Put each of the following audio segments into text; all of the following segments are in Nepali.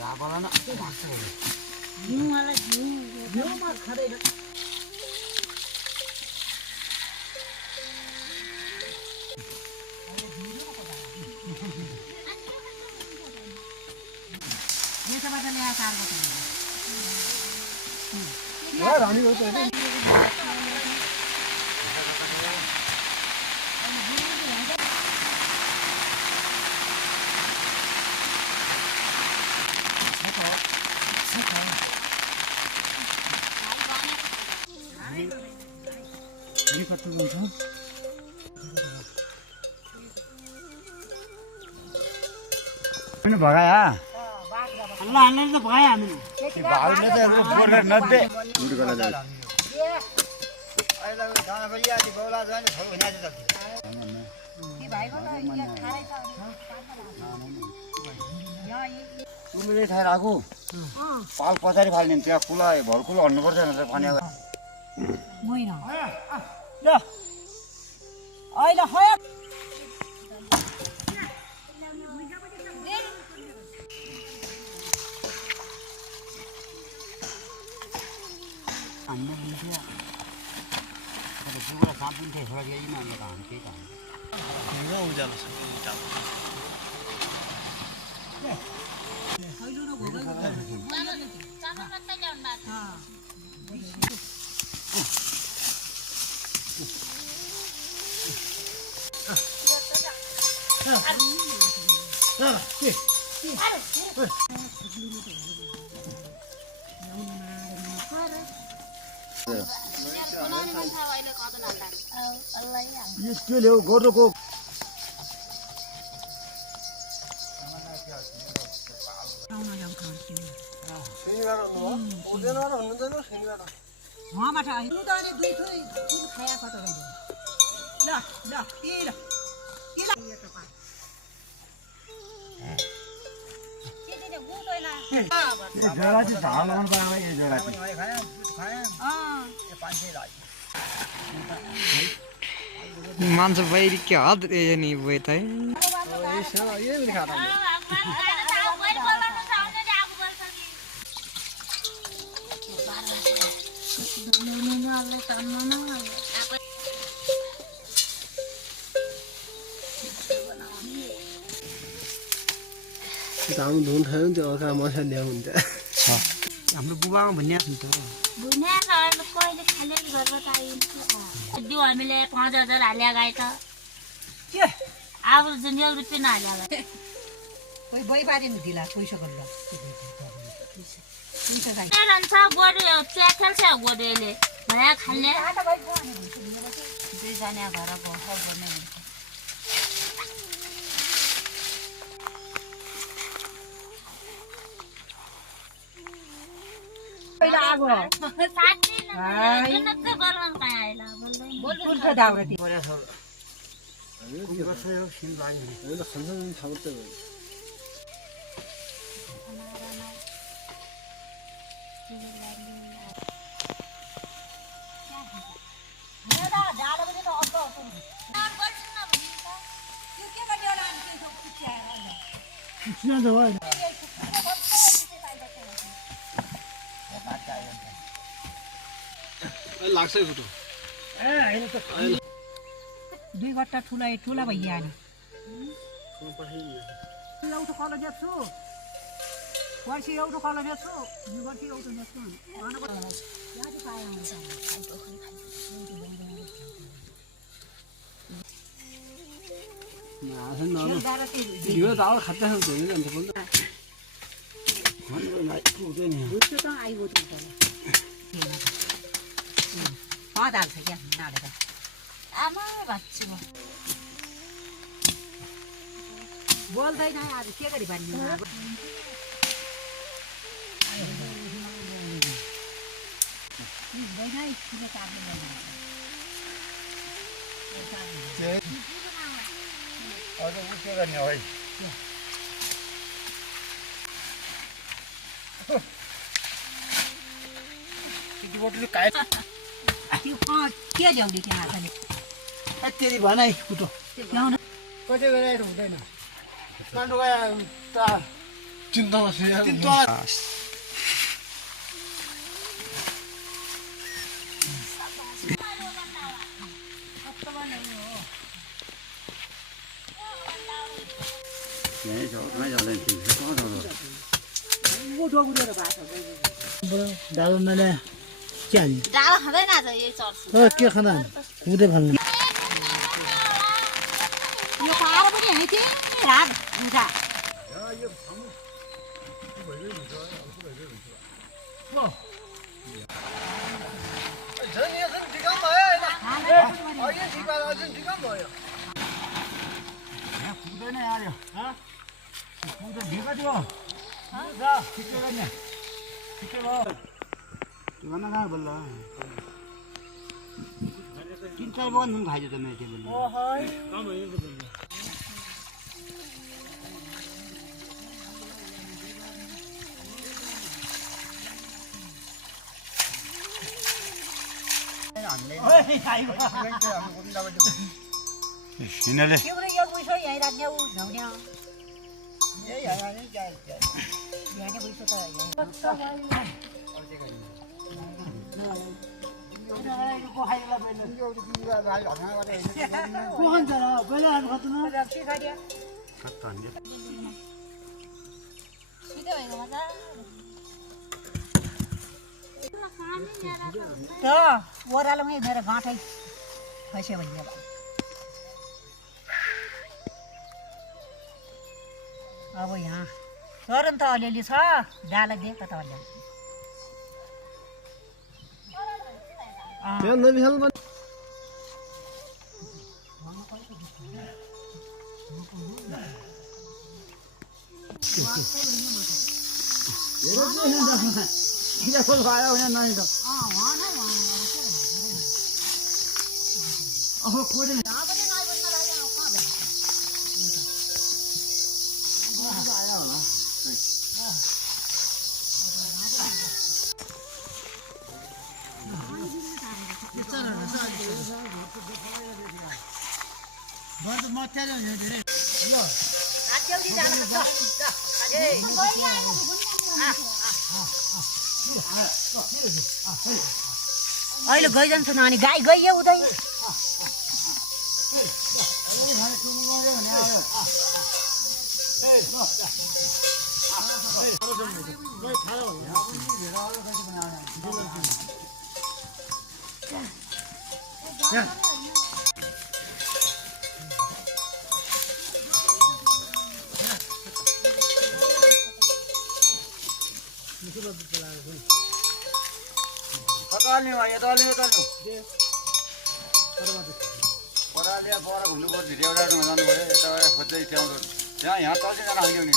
राबला न घिउ वाला घिउमा खाँदैन देशबाट ल्याए सारको ल रानी हो त कति हुन्छ पनि भगाया अल्लाह हाल्ने त भयो हामीले भाउने त बोर्डर नद्दे मुड गला जाय अहिले खाना पनि आदि बौला जाने छोरो हुने आदि त के भाइको त यहाँ खारै छ तुमले थाहा राखु पाल पछाडि फाल्ने त्यहाँ कुला भरकुलो हन्नुपर्छ भनेर भने होइन ल अहिले खै अन्य बुझ्या तर पुरा सापुन थियो फर्के इन अन्य काम के काम हैन उज्यालो छ के ल्याउ गोरुको वहाँबाट आयो त अनि दुई थोरै फुल खाया कता गयो ल ल ल यो त पा के दे गुतोइला जरा चाहिँ झाल लगाउनु पाए यो जरा चाहिँ मान्छे बाहिर के हात नि भयो त हामी धुन खायौँ त्यो अर्का मसा ल्याउनुहुन्छ हाम्रो बुबामा भन्ने छ नि त कहिले खाले गर्दा त दियो हामीले 5000 हाल्या गए त के अब जुन 1 रुपैयाँ हाल्या गए कोही बैबारी नि दिला पैसा गर्ला पैसा चाहिँ रन्छ गोडे प्याखेल छ गोडेले भया खाल्ने दुई जना घर बस्छ गर्ने हुन्छ पहिला आगो साथी न त गर्नु पाएला बोल्नु त दाउरती यो त खन्छन् ठाउँ त लाग्छ फोटो दुई गट्टा ठुला ठुला भइया नि एउटा कलर देख्छु वर्षी एउटा कलर देख्छु दुई वर्षी एउटा देख्छु याद पाए हुन्छ यो दाल खाँदा हुन्छ नि अन्त पनि दुधको त आइगयो त दाल छ क्या नाडेर आमा भाच्छु म बोल्दैन आज के गरी भन्नु अझ उ के गर्ने है त्यो बोटले काय त्यो के ल्याउने त्यहाँ हातले तेरि भनाइ फोटो ल्याउन कसै गरेर हुँदैन काण्डो गए Nhảy chỗ nó giờ lên thì có rồi. डालो मैले चाहिँ डाँडा खाँदैन आज यही चर्छु के खाना हुँदै खानु यो खाएर पनि हैन रात हुन्छ पुग्दैन आयो पुग्दैन ढिका थियो ठिकै गर्ने ठिकै भयो गर्न कहाँ बोल्ला 3-4 बगान नुन खाइदियो त मैले त्यो बोल्नु हिँडले तिम्रो यो बुइसो यही राख्ने उ झौन्या यही बुइसो त त ओह्रालोमै मेरो गाँठै खस्यो भने अब यहाँ तर त अलिअलि छ डाला दिए कता अलिअलि अहिले गइजान्छ नानी गाई गइयो उतै कताल्ने भयो यो तल्ने पराले पर घुम्नु पर्छ एउटा जानु पर्यो यता खोज्दै त्यहाँ यहाँ तल्दै जान आउने नि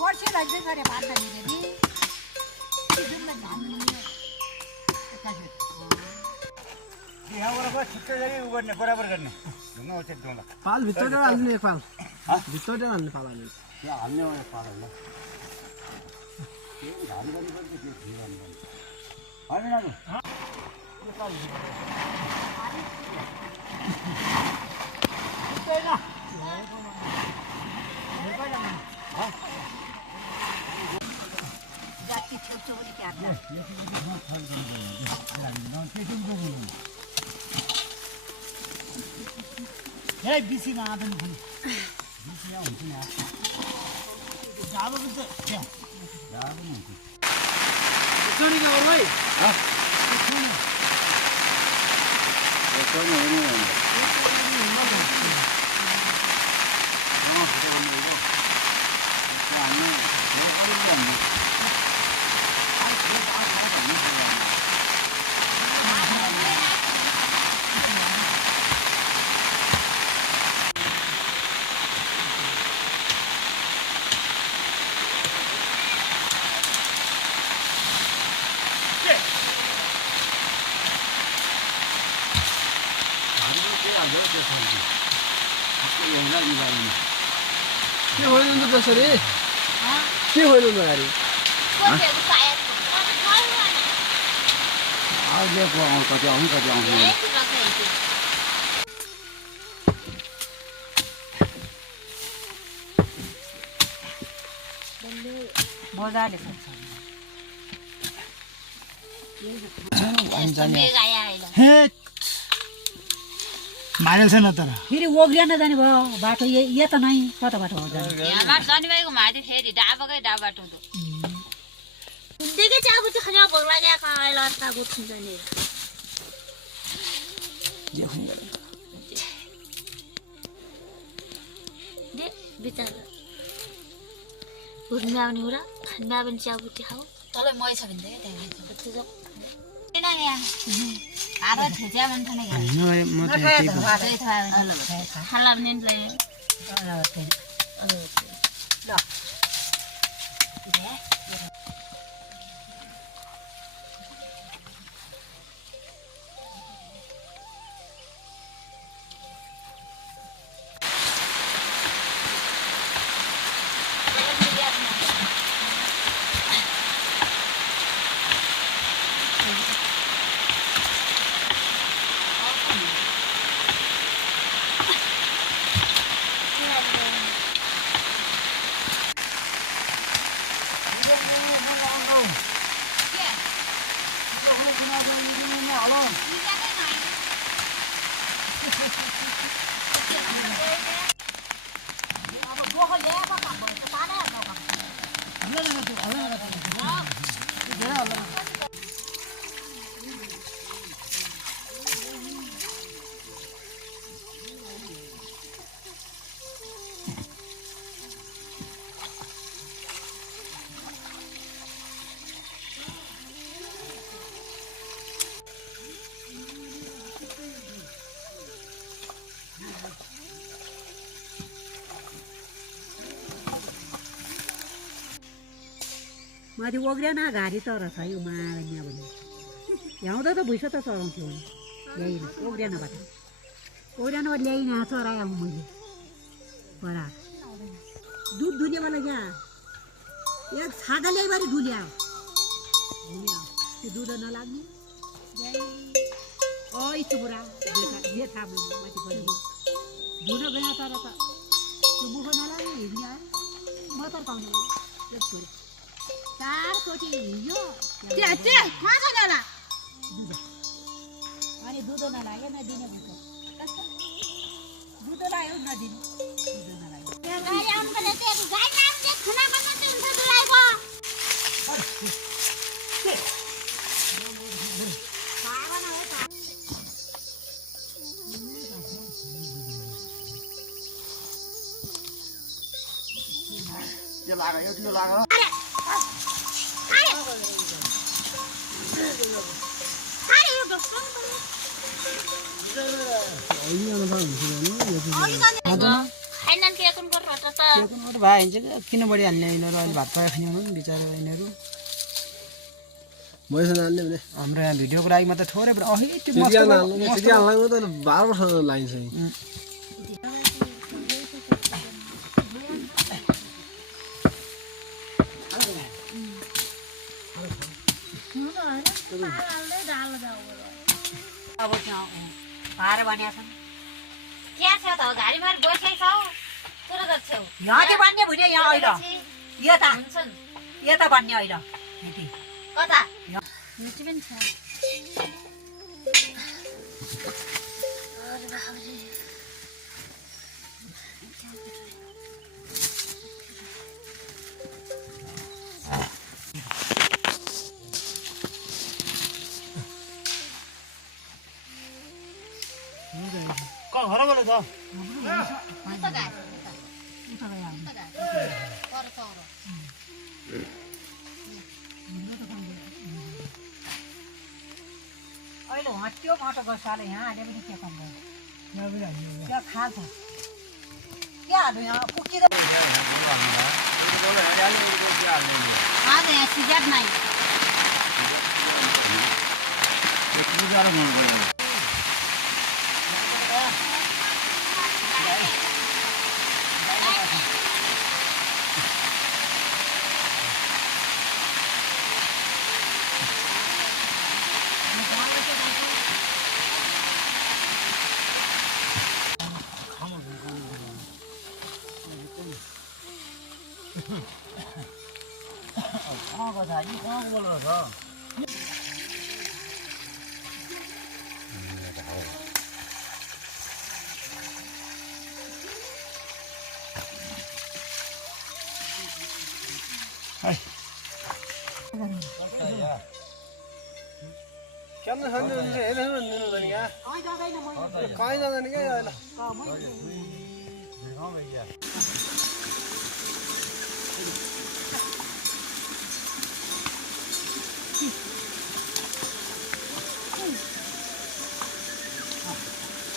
पर्सीलाई चाहिँ गरे भात दिने नि यहाँबाट ठिक्कै गरी उ गर्ने बराबर गर्ने ढुङ्गा उठेक ढुङ्गा पाल भित्र हाल्ने एक पाल भित्र हाल्ने पाल हाल्ने त्यहाँ हाल्ने हो पाल होला त्यो घाम गर्नुपर्छ त्यो ठिक गर्नुपर्छ होइन नानु जाति छेउछेउ पनि क्याट्छ हे बिसीमा आँदैन पनि बिसीमा हुन्छ नि जाबो पनि त त्यहाँ जाबो पनि हुन्छ चोरीको अरूलाई के होइन त त्यसरी हाँ? के होइन त गाडी कोटीहरू पाएको अहिले कति आउँछ कति आउँछ मजाले सक्छ हे मारेल छैन तर फेरि ओग्रिन जाने भयो बाटो यता नै कता बाटो हो जाने यहाँ शनिबारको माथि फेरि डाबाकै डाबाटो देखि चाहिँ अब चाहिँ खजा भोग्ला गएको अहिले अस्ताको हुन्छ नि दे बिचारा घुम्न आउने हो र खान पनि चियाबुटी खाऊ तँलाई मै छ भने त्यहाँ खाला पनि माथि ओग्रिएन घारी तर छ यो माया भने ल्याउँदा त भुइँसो त चढाउँथ्यो ल्याइन ओग्रिएनबाट ओग्रिएनबाट ल्याइन चराए आउँ मैले परा दुध दुलेवाला यहाँ एक छागा ल्याइबारी डुल्या त्यो दुध नलाग्ने चुपुरा जे थाहा मैले माथि पऱ्यो धुन गयो तर त त्यो मुख नलाग्ने हिँड्ने आयो म त पाउने एक छोरी 4 चोटि हिँड्यो अनि दुध नलाग्यो नदिने भन्छ दुध लाग्यो नदिने यो लाग्यो भाइ हिँड्छ किन बढी हाल्ने यिनीहरू अहिले भात पाए खाने हुनु बिचरा यिनीहरू हाम्रो यहाँ भिडियोको लागि मात्रै थोरै अब पार बनिया छन् क्या छ त घारी मार बसेकै छौ तर त छौ यहाँ के बन्ने भने यहाँ अहिले यता हुन्छन् यता बन्ने अहिले यति कता मिठी पनि छ कहाँ घर बोले त अहिले हट्यो मटो गसाले यहाँ हाले पनि के काम गर्यो क्या खान्छ के हाल्यो यहाँ पुकिँदा आज यहाँ सिजर नै कहाँको छ यी कहाँको बोलेको छ केमा खान्छ हेरेर दिनुहुँदैन क्या कहीँ जाँदैन क्या अहिले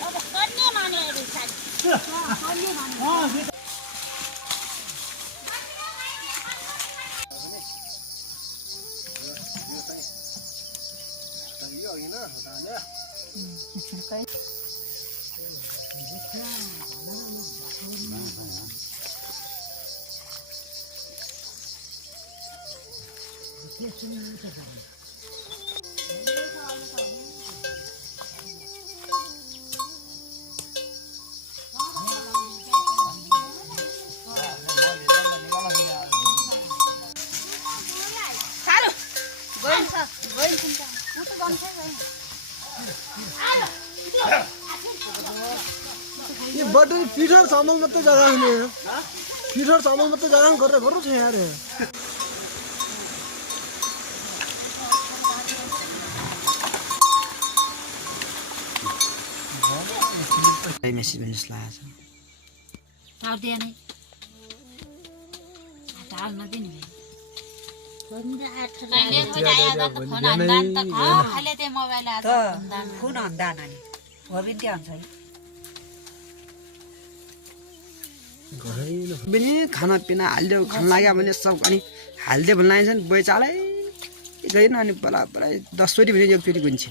अब कन्ने मानेहरू छ ये बटन पीठर चामल मात्रै जग्गा हुने पीठर चामल मात्रै जग्गा गरेर गर्नु छ यार मेसी पनि लाग्छ टाउदिया नै टाल नदिने अहिले खोजाया त फोन हान्दान त खाले त्यो मोबाइल आज खुन हन्दा नानी हो पनि त्यो हुन्छ पनि खानापिना हालिदियो खान लाग्यो भने सब अनि हालिदियो भने लाग्छ नि बोइ चालै गएन अनि बला बला 10 चोटि भने एकचोटि गुन्छ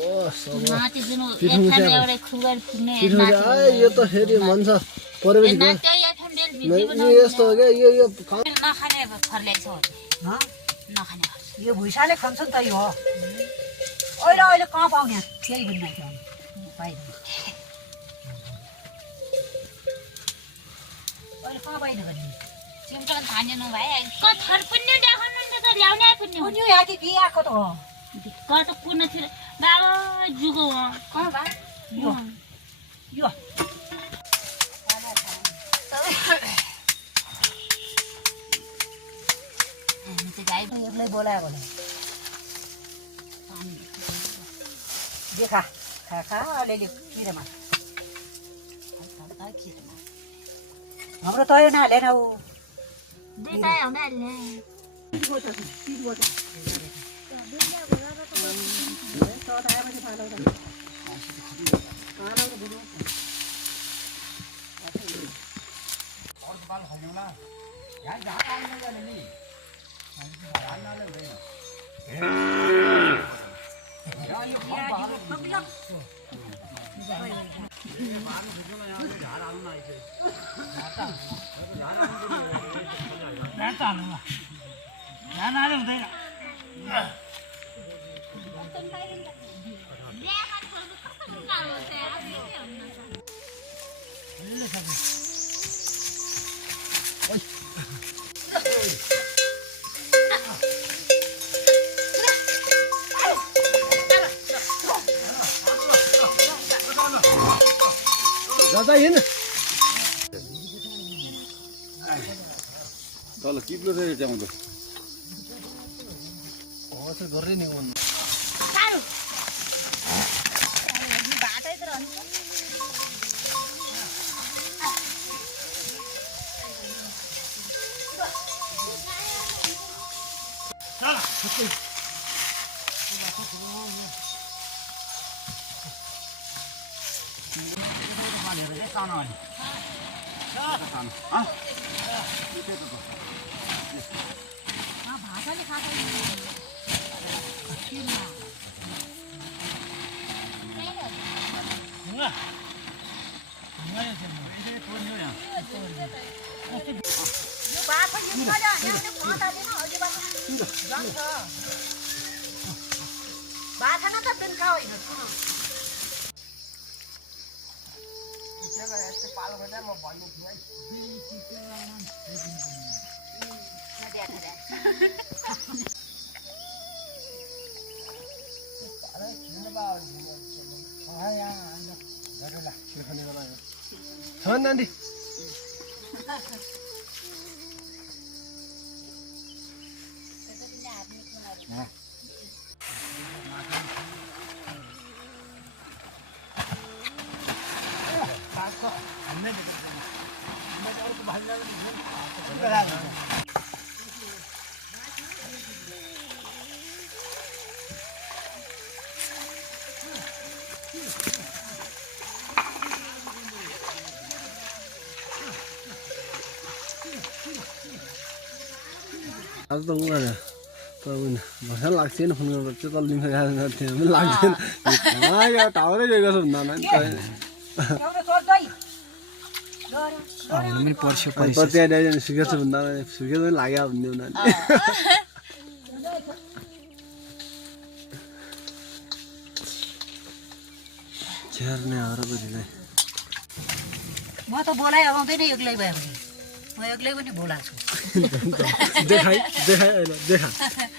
माथि जुन एफएम एउटै खुगर फुक्ने यो त फेरि मन छ परेपछि नाट्य एफएम बेल भिडियो यस्तो हो क्या यो नखाने फर्ले छ नखाने यो भुइँसाले खान्छ नि त यो हो अहिले अहिले कहाँ पाउने त्यही भन्नु पाइँदैन अहिले कहाँ पाइँदैन भने सिमटन थान्नु भए कथर पनि देखाउनु नि त ल्याउने पनि कुन्यो यहाँ कि बिहाको त हो कत पुन थियो बाबा जुगो हो कहाँ बा यो यो एक्लै बोलायो भने देखा खा खा अलिअलि किरामा हाम्रो त यो नहालेन ऊ दुईटा हुँदैन ध्यान हाल्यो हुँदैन जाँदा हिँड तल चिप्लो चाहिँ च्याउँदो गरेँ नि भाषाले खाएको पालो भने म भन्नु थियो है छन् नानी आज त उहाँ तर भर्खर लाग्थेन फोन गर्दा त्यो त लिम्फा गएको थियो पनि लाग्थेन यो टावरै गएको छ भन्दा पनि पर्स्यो त्यहाँ ल्याइदिनु सुकेछ भन्दा सुकेछ पनि लाग्यो भन्ने उनीहरूले छेर्ने हो र बुझिँदै म त बोलाइ आउँदैन एक्लै भयो भने म एक्लै पनि बोलाएको छु देखाइ देखा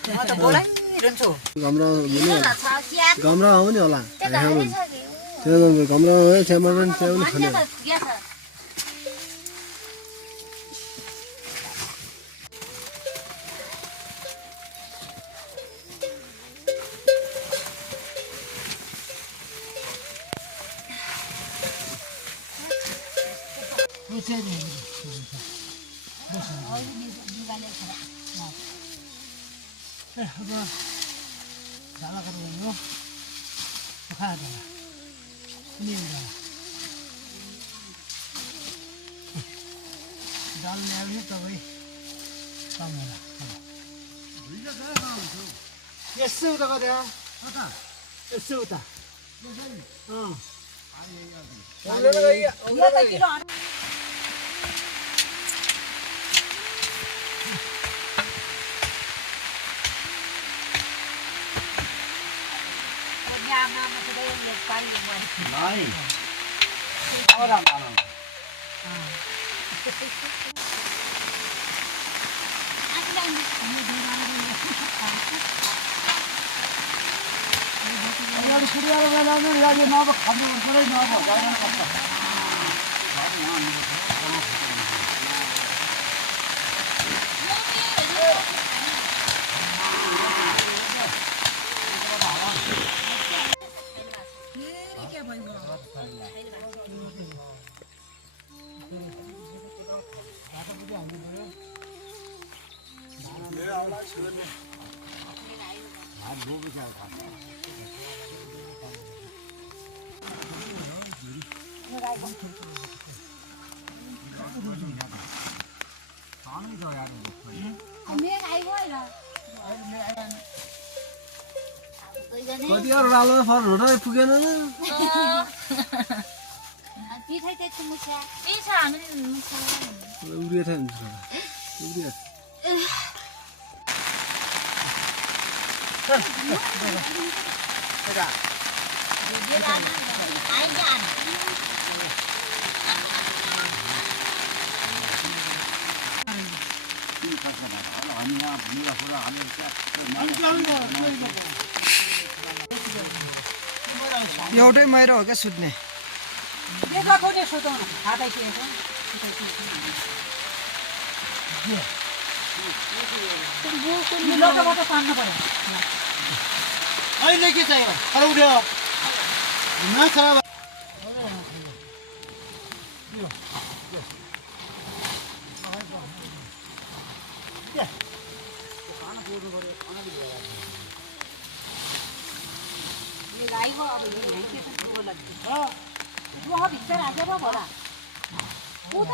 म त बोलाइरहन्छु गमरामा पनि होला त्यो गमरामा त्यहाँ पनि खाने यसो उता गरे यसो उता कति रालो फर हुँदै पुगेन न पिठै त्यति मुछा ए छ हामी मुछा उरिए थियो उरिए एउटै मैरो हो क्या सुत्ने अहिले के चाहियो अरे उठ्यो नखरा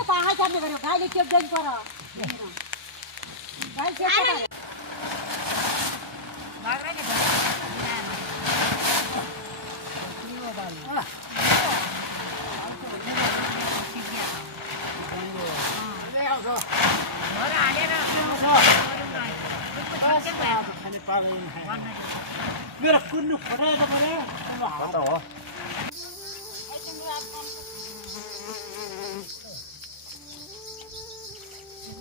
पहाड चढ्ने गऱ्यो गाईले टेप्दैन पर मेरो कुन्नु फटाएको मैले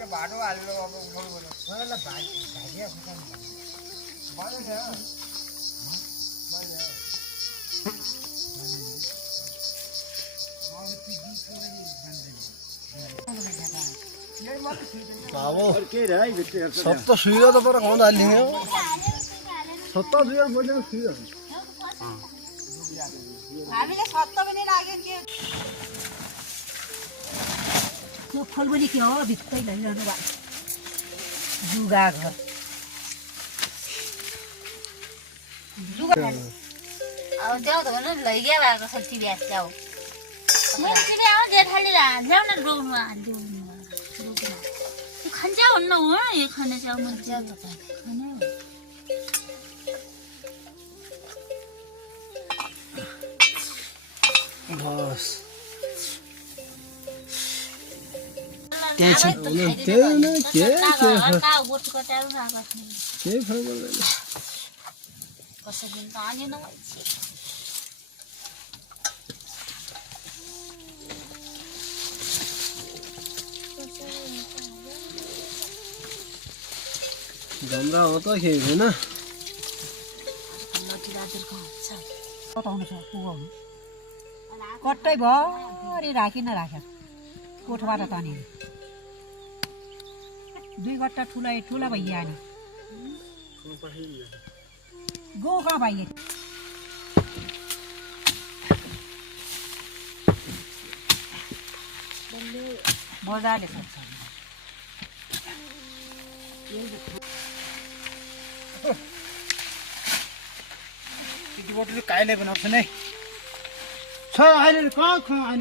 भाडो हाल्नु अब उठाउनु पर्यो मलाई भागिया फुटाउनु सब तो सुइरो त पर कौन डाली है सत्ता सुइरो बोले सुइरो हामीले सत्ता पनि लाग्यो के त्यो फल पनि के हो भित्तै लैरहनु भयो जुगा घर अब देऊ त भन्नु लैगिया भएको छ टिभी ल्याऊ म टिभी आऊ जेठाले ल्याउ न रोउनु हाल्दिउ खान्छ हुन्न हो यो खाने चाहिँ म ल्याउ त खाने बस के कसरी त अनि न गमरा हो त के हैन कताउनु छ पुगाउनु कट्टै भरि राखिन राख्या कोठबाट तनी 2 गट्टा ठुला भइया नि गो कहाँ भाइ मजाले खान्छ बोटले काइले बनाउँछ नै छ अहिले कहाँ